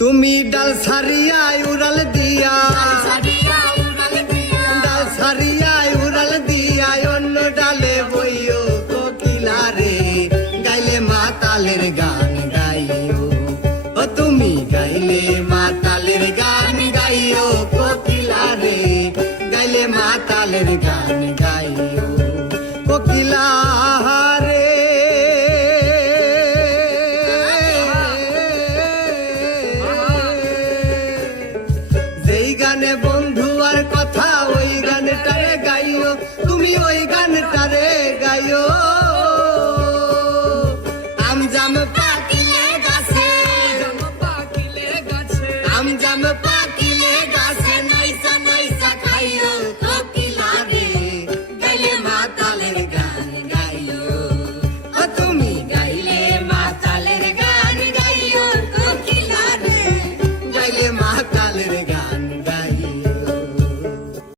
তুমি ডাল ছাড়িয়ায় উড়াল দিয়া, ডাল ছাড়িয়ায় উড়াল দিয়া অন্য ডালে বইও কোকিলা রে, গাইলে মাতালের গান গাইও। ও তুমি গাইলে মাতালের গান গাইও কোকিলা রে, গাইলে মাতালের গান গাইও কোকিলা রে। যেই গানে বন্ধু আর কথা ওই গানটারে গাইও, তুমি ওই গানটারে গাইও। আমজাম পাকিলে গাছে, আমজাম পাকিলে গাছে নাইসা নাইসা খাইও কোকিলা রে, গাইলে মাতালের গান গাইও। ও তুমি গাইলে মাতালের গান গাইও কোকিলা রে, গাইলে মাতালের গান